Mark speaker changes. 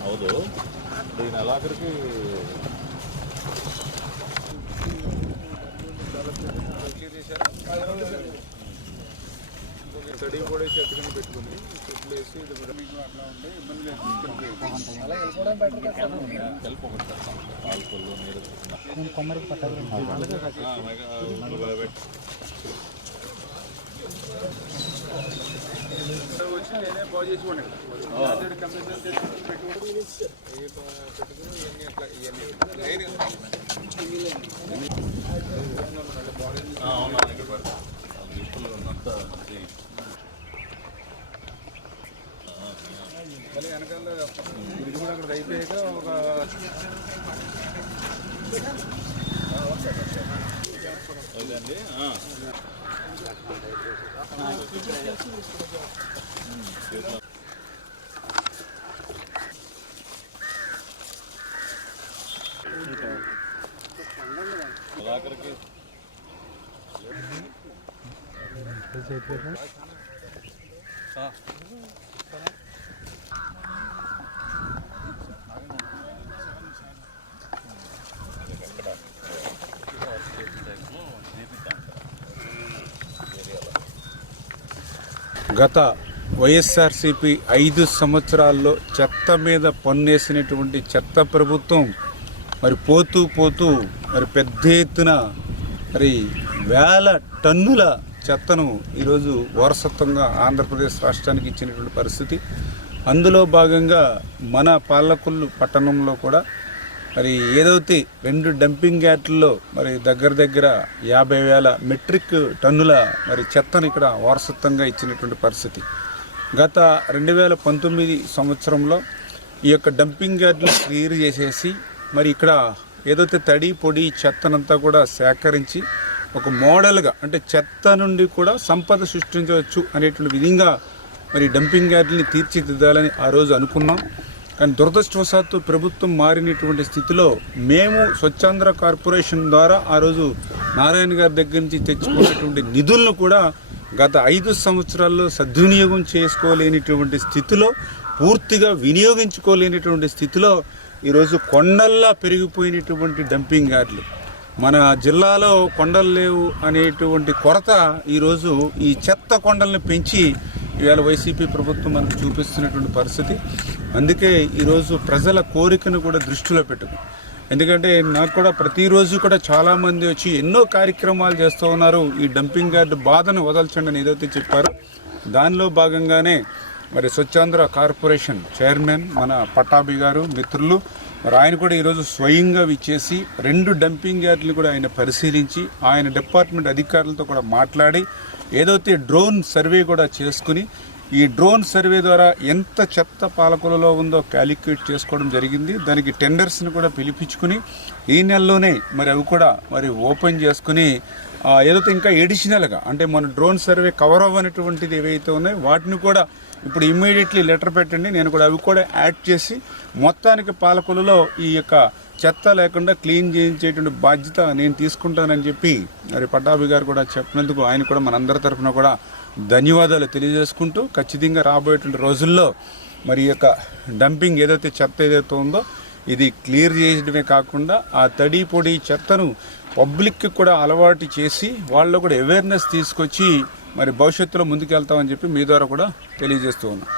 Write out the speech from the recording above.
Speaker 1: ಹೌದು దీని ನೆಲಾಕರಿಗೆ
Speaker 2: స్టడీ కూడా చెట్టుకుని పెట్టుకుని చెట్లు వేసి ఇది కూడా అట్లా ఉంటే ఇబ్బంది లేదు.
Speaker 1: కలిపొకటి
Speaker 3: ఆల్కూల్ పట్టాలి
Speaker 2: వచ్చి నేనే బాగు చేసి కంపెనీ అట్లా ఇవన్నీ
Speaker 1: అవునా ఇక్కడ
Speaker 2: మళ్ళీ వెనకాల ఇది కూడా అక్కడ అయిపోయాక ఒక
Speaker 1: చేతి
Speaker 4: గత వైఎస్ఆర్సిపి ఐదు సంవత్సరాల్లో చెత్త మీద పన్నేసినటువంటి చెత్త ప్రభుత్వం మరి పోతూ పోతూ మరి పెద్ద ఎత్తున మరి వేల టన్నుల చెత్తను ఈరోజు వారసత్వంగా ఆంధ్రప్రదేశ్ రాష్ట్రానికి ఇచ్చినటువంటి పరిస్థితి. అందులో భాగంగా మన పాలకొల్లు పట్టణంలో కూడా మరి ఏదైతే రెండు డంపింగ్ యార్డుల్లో మరి దగ్గర దగ్గర యాభై వేల మెట్రిక్ టన్నుల మరి చెత్తను ఇక్కడ వారసత్వంగా ఇచ్చినటువంటి పరిస్థితి. గత రెండు వేల పంతొమ్మిది సంవత్సరంలో ఈ యొక్క డంపింగ్ యార్డులు క్లియర్ చేసేసి మరి ఇక్కడ ఏదైతే తడి పొడి చెత్తనంతా కూడా సేకరించి ఒక మోడల్గా అంటే చెత్త నుండి కూడా సంపద సృష్టించవచ్చు అనేటువంటి విధంగా మరి డంపింగ్ యార్డ్ని తీర్చిదిద్దాలని ఆ రోజు అనుకున్నాం. కానీ దురదృష్టవశాత్తు ప్రభుత్వం మారినటువంటి స్థితిలో మేము స్వచ్ఛాంధ్ర కార్పొరేషన్ ద్వారా ఆ రోజు నారాయణ గారి దగ్గర నుంచి తెచ్చుకున్నటువంటి నిధులను కూడా గత ఐదు సంవత్సరాల్లో సద్వినియోగం చేసుకోలేనిటువంటి స్థితిలో పూర్తిగా వినియోగించుకోలేనిటువంటి స్థితిలో ఈరోజు కొండల్లా పెరిగిపోయినటువంటి డంపింగ్ యార్డులు. మన జిల్లాలో కొండలు లేవు అనేటువంటి కొరత ఈరోజు ఈ చెత్త కొండల్ని పెంచి ఇవాళ వైసీపీ ప్రభుత్వం మనకు చూపిస్తున్నటువంటి పరిస్థితి. అందుకే ఈరోజు ప్రజల కోరికను కూడా దృష్టిలో పెట్టుకు. ఎందుకంటే నాకు కూడా ప్రతిరోజు కూడా చాలామంది వచ్చి ఎన్నో కార్యక్రమాలు చేస్తూ ఉన్నారు. ఈ డంపింగ్ యార్డు బాధను వదల్చండి అని ఏదైతే చెప్పారో దానిలో భాగంగానే మరి స్వచ్ఛాంధ్ర కార్పొరేషన్ చైర్మన్ మన పట్టాభి గారు మిత్రులు మరి ఆయన కూడా ఈరోజు స్వయంగా విచ్చేసి రెండు డంపింగ్ యార్డ్లు కూడా ఆయన పరిశీలించి ఆయన డిపార్ట్మెంట్ అధికారులతో కూడా మాట్లాడి ఏదైతే డ్రోన్ సర్వే కూడా చేసుకుని ఈ డ్రోన్ సర్వే ద్వారా ఎంత చెత్త పాలకులలో ఉందో క్యాలిక్యులేట్ చేసుకోవడం జరిగింది. దానికి టెండర్స్ని కూడా పిలిపించుకుని ఈ నెలలోనే మరి అవి కూడా మరి ఓపెన్ చేసుకుని ఏదైతే ఇంకా ఎడిషనల్గా అంటే మన డ్రోన్ సర్వే కవర్ అవ్వనటువంటిది ఏవైతే ఉన్నాయో వాటిని కూడా ఇప్పుడు ఇమ్మీడియట్లీ లెటర్ పెట్టండి. నేను కూడా అవి కూడా యాడ్ చేసి మొత్తానికి పాలకులలో ఈ యొక్క చెత్త లేకుండా క్లీన్ చేయించేటువంటి బాధ్యత నేను తీసుకుంటానని చెప్పి మరి పట్టాభి గారు కూడా చెప్పినందుకు ఆయన కూడా మనందరి తరఫున కూడా ధన్యవాదాలు తెలియజేసుకుంటూ ఖచ్చితంగా రాబోయేటువంటి రోజుల్లో మరి ఈ యొక్క డంపింగ్ ఏదైతే చెత్త ఏదైతే ఉందో ఇది క్లియర్ చేయడమే కాకుండా ఆ తడి పొడి చెత్తను పబ్లిక్కి కూడా అలవాటు చేసి వాళ్ళు కూడా అవేర్నెస్ తీసుకొచ్చి మరి భవిష్యత్తులో ముందుకెళ్తామని చెప్పి మీ ద్వారా కూడా తెలియజేస్తూ ఉన్నాం.